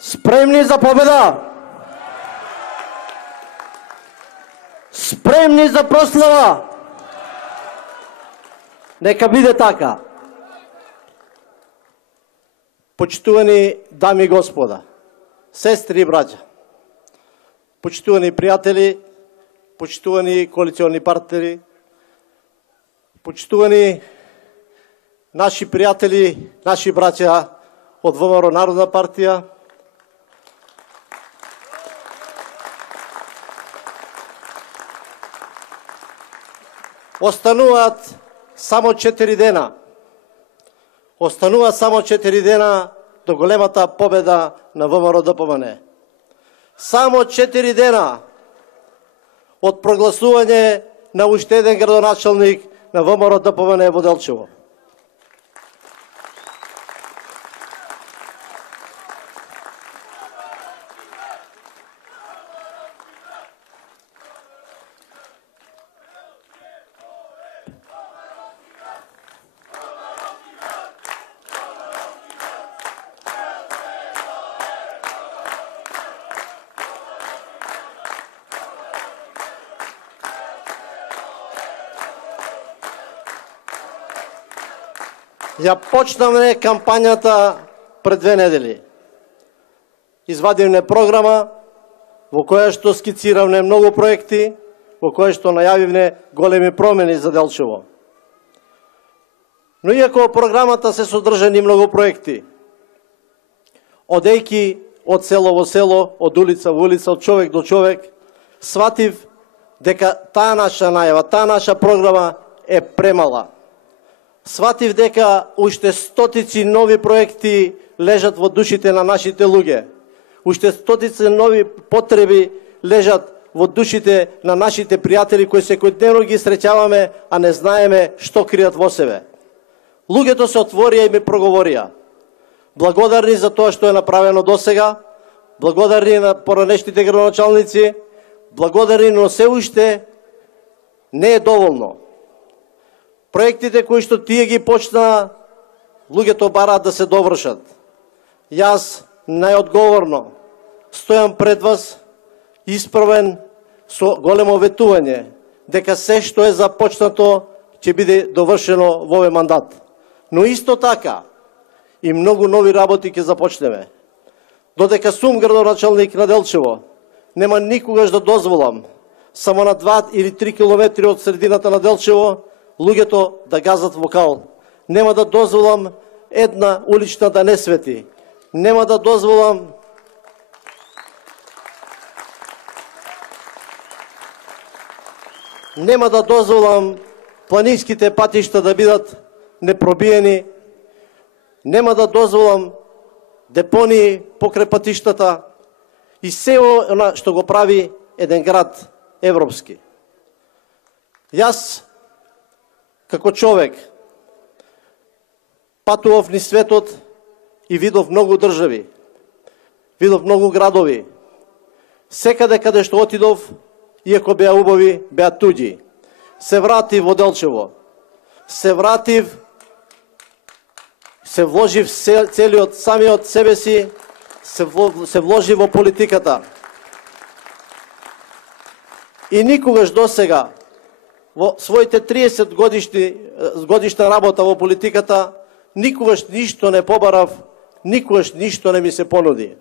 Спремни за победа! Спремни за прослава! Нека биде така. Почитувани дами и господа, сестри и браќа, почитувани пријатели, почитувани коалиционни партнери, почитувани наши пријатели, наши браќа од ВМРО Народна партија, остануваат само 4 дена. Останува само 4 дена до големата победа на ВМРО ДПМН. Само 4 дена од прогласување на уште еден градоначалник на ВМРО ДПМН во Делчево. Ја почнавме кампањата пред 2 недели. Извадивме програма во која што скициравме многу проекти, во која што најавивме големи промени за Делчево. Но иако програмата се содржани многу проекти, одејки од село во село, од улица во улица, од човек до човек, сватив дека таа наша најава, таа наша програма е премала. Сватив дека уште стотици нови проекти лежат во душите на нашите луѓе. Уште стотици нови потреби лежат во душите на нашите пријатели кои секојдневно ги среќаваме, а не знаеме што кријат во себе. Луѓето се отворија и ми проговорија. Благодарни за тоа што е направено досега, благодарни на поранешните градоначалници, благодарни, но се уште не е доволно. Проектите кои што тие ги почна, луѓето бараат да се довршат. Јас најодговорно стојам пред вас, исправен со големо ветување, дека се што е започнато ќе биде довршено во овој мандат. Но исто така и многу нови работи ќе започнеме. Додека сум градоначалник на Делчево, нема никогаш да дозволам само на 2 или 3 километри од средината на Делчево луѓето да газат вокал. Нема да дозволам една улична да не свети. Нема да дозволам планинските патишта да бидат непробиени. Нема да дозволам депонии покрај патиштата и се она што го прави еден град европски. Јас како човек патував низ светот и видов многу држави, видов многу градови. Секаде каде што отидов, иако беа убави, беа туѓи. Се вратив во Делчево. Се вратив, се вложив целиот самиот себе си, се вложив во политиката. И никогаш досега во своите 30 годишна работа во политиката, никогаш ништо не побарав, никогаш ништо не ми се понуди.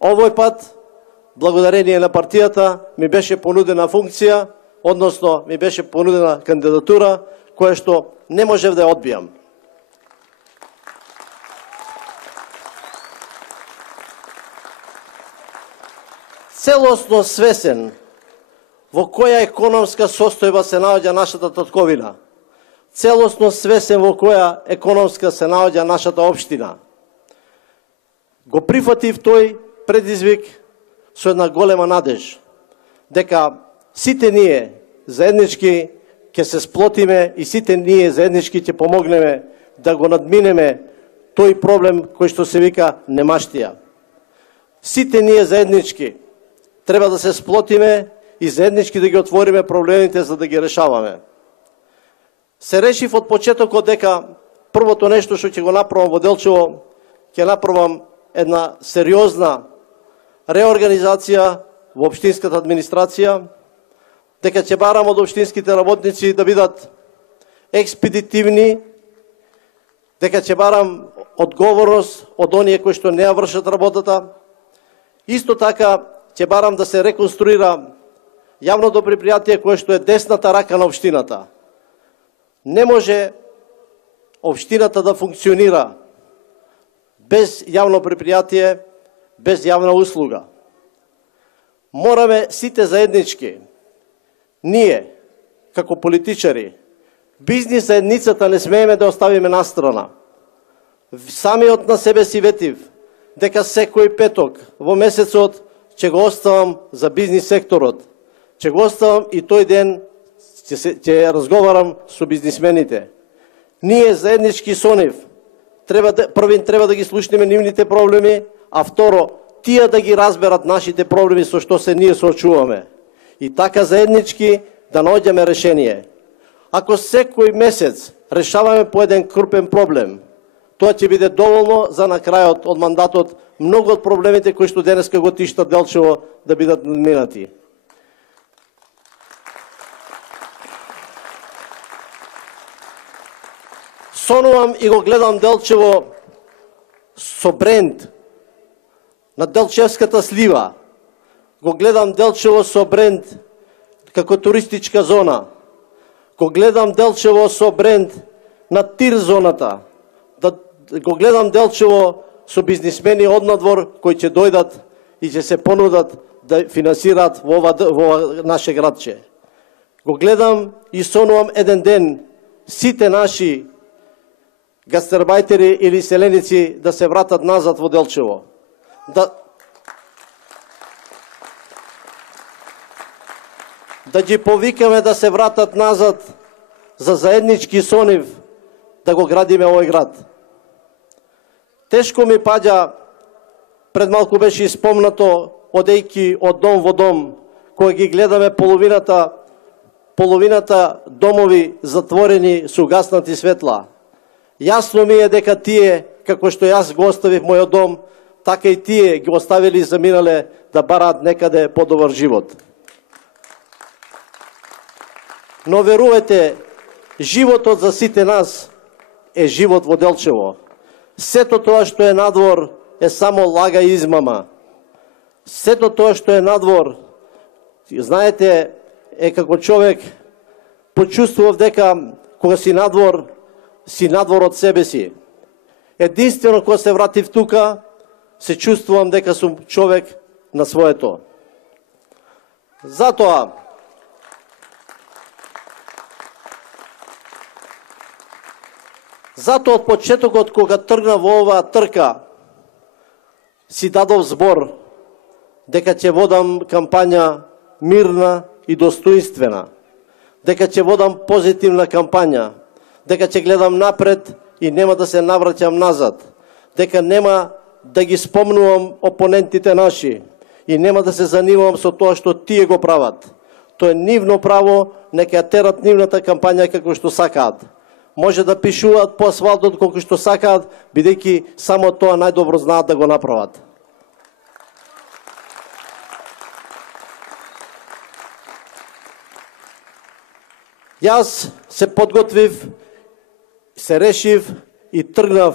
Овој пат, благодарение на партијата, ми беше понудена функција, односно ми беше понудена кандидатура, која што не можев да ја одбијам. Целосно свесен во која економска состојба се наоѓа нашата татковина. Целосно свесен во која економска се наоѓа нашата општина. Го прифатив тој предизвик со една голема надеж, дека сите ние заеднички ќе се сплотиме и сите ние заеднички ќе помогнеме да го надминеме тој проблем кој што се вика немаштија. Сите ние заеднички треба да се сплотиме и заеднички да ги отвориме проблемите за да ги решаваме. Се решив од почетокот дека првото нешто што ќе го направам во Делчево, ќе направам една сериозна реорганизација во општинската администрација, дека ќе барам од општинските работници да бидат експедитивни, дека ќе барам одговорност од оние кои што не ја вршат работата. Исто така ќе барам да се реконструира јавното предпријатие кое што е десната рака на општината. Не може општината да функционира без јавно предпријатие, без јавна услуга. Мораме сите заеднички, ние, како политичари, бизнис заедницата не смееме да оставиме настрана. Самиот на себе си ветив дека секој петок во месецот ќе го оставам за бизнис секторот. Ќе го оставам и тој ден ќе разговарам со бизнисмените. Ние заеднички со нив првин треба да ги слушнеме нивните проблеми, а второ, тие да ги разберат нашите проблеми со што се ние соочуваме. И така заеднички да наоѓаме решение. Ако секој месец решаваме по еден крупен проблем, тоа ќе биде доволно за на крајот од мандатот многу од проблемите кои што денеска го тиштат Делчево да бидат надминати. Сонувам и го гледам Делчево со бренд на Делчевската слива. Го гледам Делчево со бренд како туристичка зона. Го гледам Делчево со бренд на тир зоната. Го гледам Делчево со бизнисмени од надвор кои ќе дојдат и ќе се понудат да финансираат во ова наше градче. Го гледам и сонувам еден ден сите наши гастербајтери или селеници да се вратат назад во Делчево. Да ги повикаме да се вратат назад за заеднички со нив да го градиме овој град. Тешко ми паѓа, пред малку беше испомнато, одејки од дом во дом, кога ги гледаме половината домови затворени со гаснати светла. Јасно ми е дека тие, како што јас го оставив мојот дом, така и тие ги оставили и заминале да бараат некаде подобар живот. Но верувате, животот за сите нас е живот во Делчево. Сето тоа што е надвор е само лага и измама. Сето тоа што е надвор, знаете, е како човек почувствував дека кога си надвор од себе си. Единствено кога се вратив тука, се чувствувам дека сум човек на своето. Затоа од почетокот кога тргна во оваа трка, си дадов збор дека ќе водам кампања мирна и достоинствена, дека ќе водам позитивна кампања, дека ќе гледам напред и нема да се навраќам назад, дека нема да ги спомнувам опонентите наши и нема да се занимавам со тоа што тие го прават. Тоа е нивно право, нека ја терат нивната кампања како што сакаат. Може да пишуваат по асфалтот колку што сакаат, бидејќи само тоа најдобро знаат да го направат. Јас се подготвив, се решив и тргнав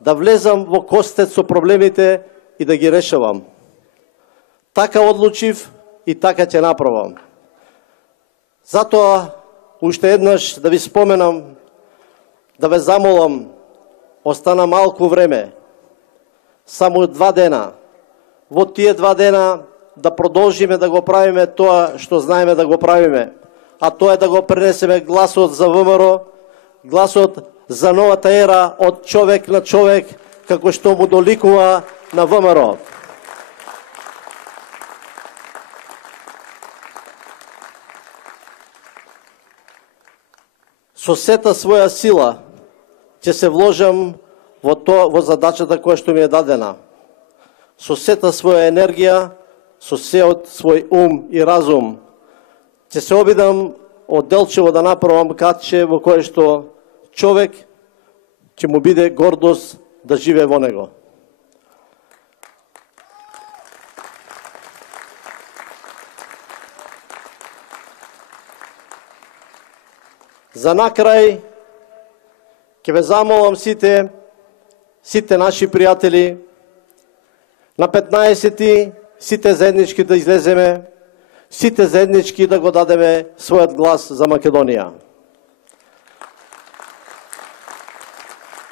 да влезам во костец со проблемите и да ги решавам. Така одлучив и така ќе направам. Затоа, уште еднаш да ви споменам, да ве замолам, остана малку време, само 2 дена. Во тие 2 дена да продолжиме да го правиме тоа што знаеме да го правиме, а тоа е да го пренесеме гласот за ВМРО, гласот за новата ера од човек на човек, како што му доликува на ВМРО. Со сета своја сила ќе се вложам во задачата која што ми е дадена. Со сета своја енергија, со сеот свој ум и разум, ќе се обидам од Делчево да направам градче во кое што човек ќе му биде гордост да живее во него. За накрај, ќе ве замолам сите наши пријатели, на 15-ти сите заеднички да излеземе, сите заеднички да го дадеме својот глас за Македонија.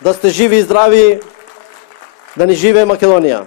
Да сте живи и здрави, да ни живее Македонија.